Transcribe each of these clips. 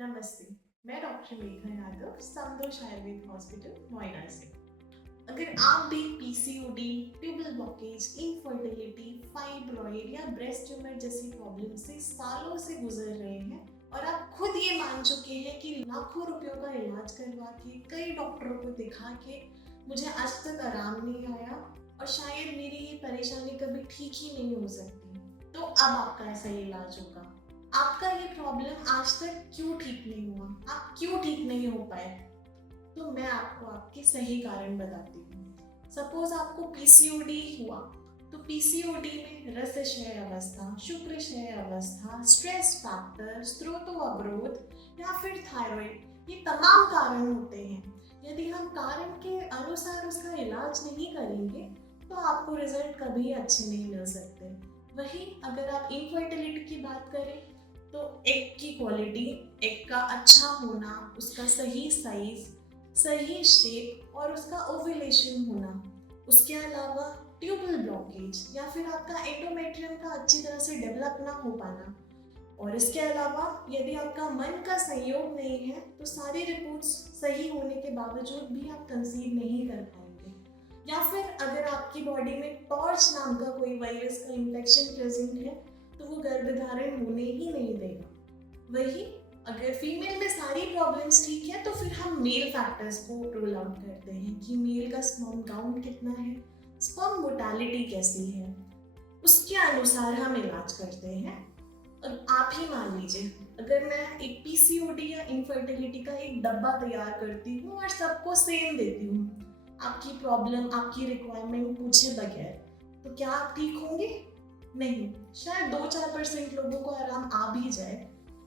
नमस्ते। मैं doctor Megha Yadav, Samdosh Ayurveda hospital, Noida से। अगर आप भी PCOD, tubal blockage, infertility, fibroid या ब्रेस्ट ट्यूमर जैसी प्रॉब्लम से सालों से गुजर रहे हैं और आप खुद ये मान चुके हैं कि लाखों रुपयों का इलाज करवा के, कई डॉक्टरों को दिखा के मुझे आज तक आराम नहीं आया और शायद मेरी ये परेशानी कभी ठीक ही नहीं हो सकती, तो अब आपका ऐसा इलाज होगा। आपका ये प्रॉब्लम आज तक क्यों ठीक नहीं हुआ, आप क्यों ठीक नहीं हो पाए? तो मैं आपको आपके सही कारण बताती हूँ। सपोज आपको पीसीओडी हुआ, तो पीसीओडी में रसक्षय अवस्था, शुक्रक्षय अवस्था, स्ट्रेस फैक्टर, स्त्रोतो अवरोध या फिर थायराइड, ये तमाम कारण होते हैं। यदि हम कारण के अनुसार उसका इलाज नहीं करेंगे तो आपको रिजल्ट कभी अच्छे नहीं मिल सकते। वहीं अगर आप इनफर्टिलिटी की बात करें तो एग की क्वालिटी, एग का अच्छा होना, उसका सही साइज, सही शेप और उसका ओव्यूलेशन होना, उसके अलावा ट्यूबल ब्लॉकेज या फिर आपका एंडोमेट्रियम का अच्छी तरह से डेवलप ना हो पाना, और इसके अलावा यदि आपका मन का संयोग नहीं है तो सारी रिपोर्ट्स सही होने के बावजूद भी आप कंसीव नहीं कर पाएंगे। या फिर अगर आपकी बॉडी में टॉर्च नाम का कोई वायरस का इन्फेक्शन प्रेजेंट है तो वो गर्भधारण होने ही नहीं देगा। वही अगर फीमेल में सारी प्रॉब्लम्स ठीक है तो फिर हम मेल फैक्टर्स को रोल आउट करते हैं कि मेल का स्पर्म काउंट कितना है, स्पर्म मोटालिटी कैसी है, उसके अनुसार हम इलाज करते हैं। अब आप ही मान लीजिए, अगर मैं एक पीसीओडी या इनफर्टिलिटी का एक डब्बा तैयार करती हूँ और सबको सेम देती हूँ, आपकी प्रॉब्लम, आपकी रिक्वायरमेंट पूछे बगैर, तो क्या आप ठीक होंगे? नहीं, शायद 2-4% लोगों को आराम आ भी जाए,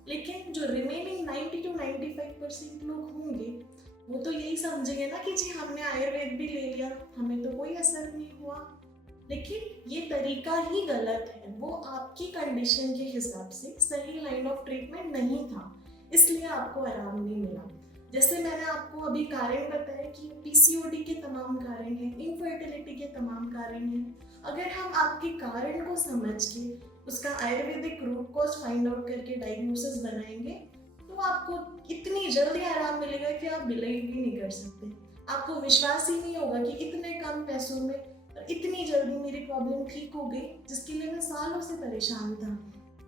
लेकिन जो रिमेनिंग 90 to 95% लोग होंगे वो तो यही समझेंगे ना कि जी हमने आयुर्वेद भी ले लिया, हमें तो कोई असर नहीं हुआ। लेकिन ये तरीका ही गलत है, वो आपकी कंडीशन के हिसाब से सही लाइन ऑफ ट्रीटमेंट नहीं था, इसलिए आपको आराम नहीं मिला। जैसे मैंने आपको अभी कारण बताया कि पीसीओडी के तमाम कारण हैं, इनफर्टिलिटी के तमाम कारण हैं। अगर हम आपके कारण को समझ के उसका Ayurvedic root cause find out करके डायग्नोसिस बनाएंगे तो आपको इतनी जल्दी आराम मिलेगा कि आप बिलीव भी नहीं कर सकते। आपको विश्वास ही नहीं होगा कि इतने कम पैसों में और इतनी जल्दी मेरी प्रॉब्लम ठीक हो गई, जिसके लिए मैं सालों से परेशान था।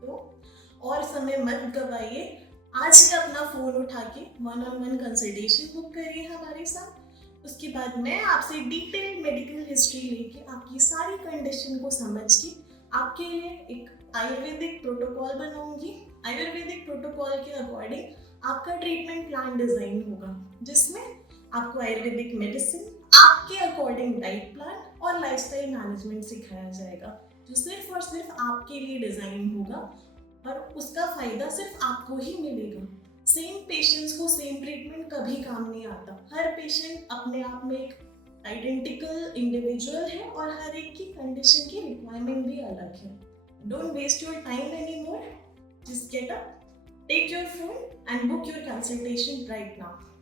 तो और समय मत गवाइए, आज ही अपना फोन उठा के 1-on-1 कंसल्टेशन बुक करिए हमारे साथ। उसके बाद मैं आपसे डिटेल मेडिकल हिस्ट्री लेके आपकी सारी कंडीशन को समझ के आपके लिए एक आयुर्वेदिक प्रोटोकॉल बनाऊंगी। आयुर्वेदिक प्रोटोकॉल के अकॉर्डिंग आपका ट्रीटमेंट प्लान डिजाइन होगा, जिसमें आपको आयुर्वेदिक मेडिसिन, आपके अकॉर्डिंग डाइट प्लान और लाइफस्टाइल मैनेजमेंट सिखाया जाएगा, जो सिर्फ और सिर्फ आपके लिए डिजाइन होगा और उसका फायदा सिर्फ आपको ही मिलेगा। सेम पेशेंट्स को सेम ट्रीटमेंट कभी काम नहीं आता। हर पेशेंट अपने आप में एक आइडेंटिकल इंडिविजुअल है और हर एक की कंडीशन की रिक्वायरमेंट भी अलग है। Don't waste your time any more, just get up, take your phone and book your consultation right now.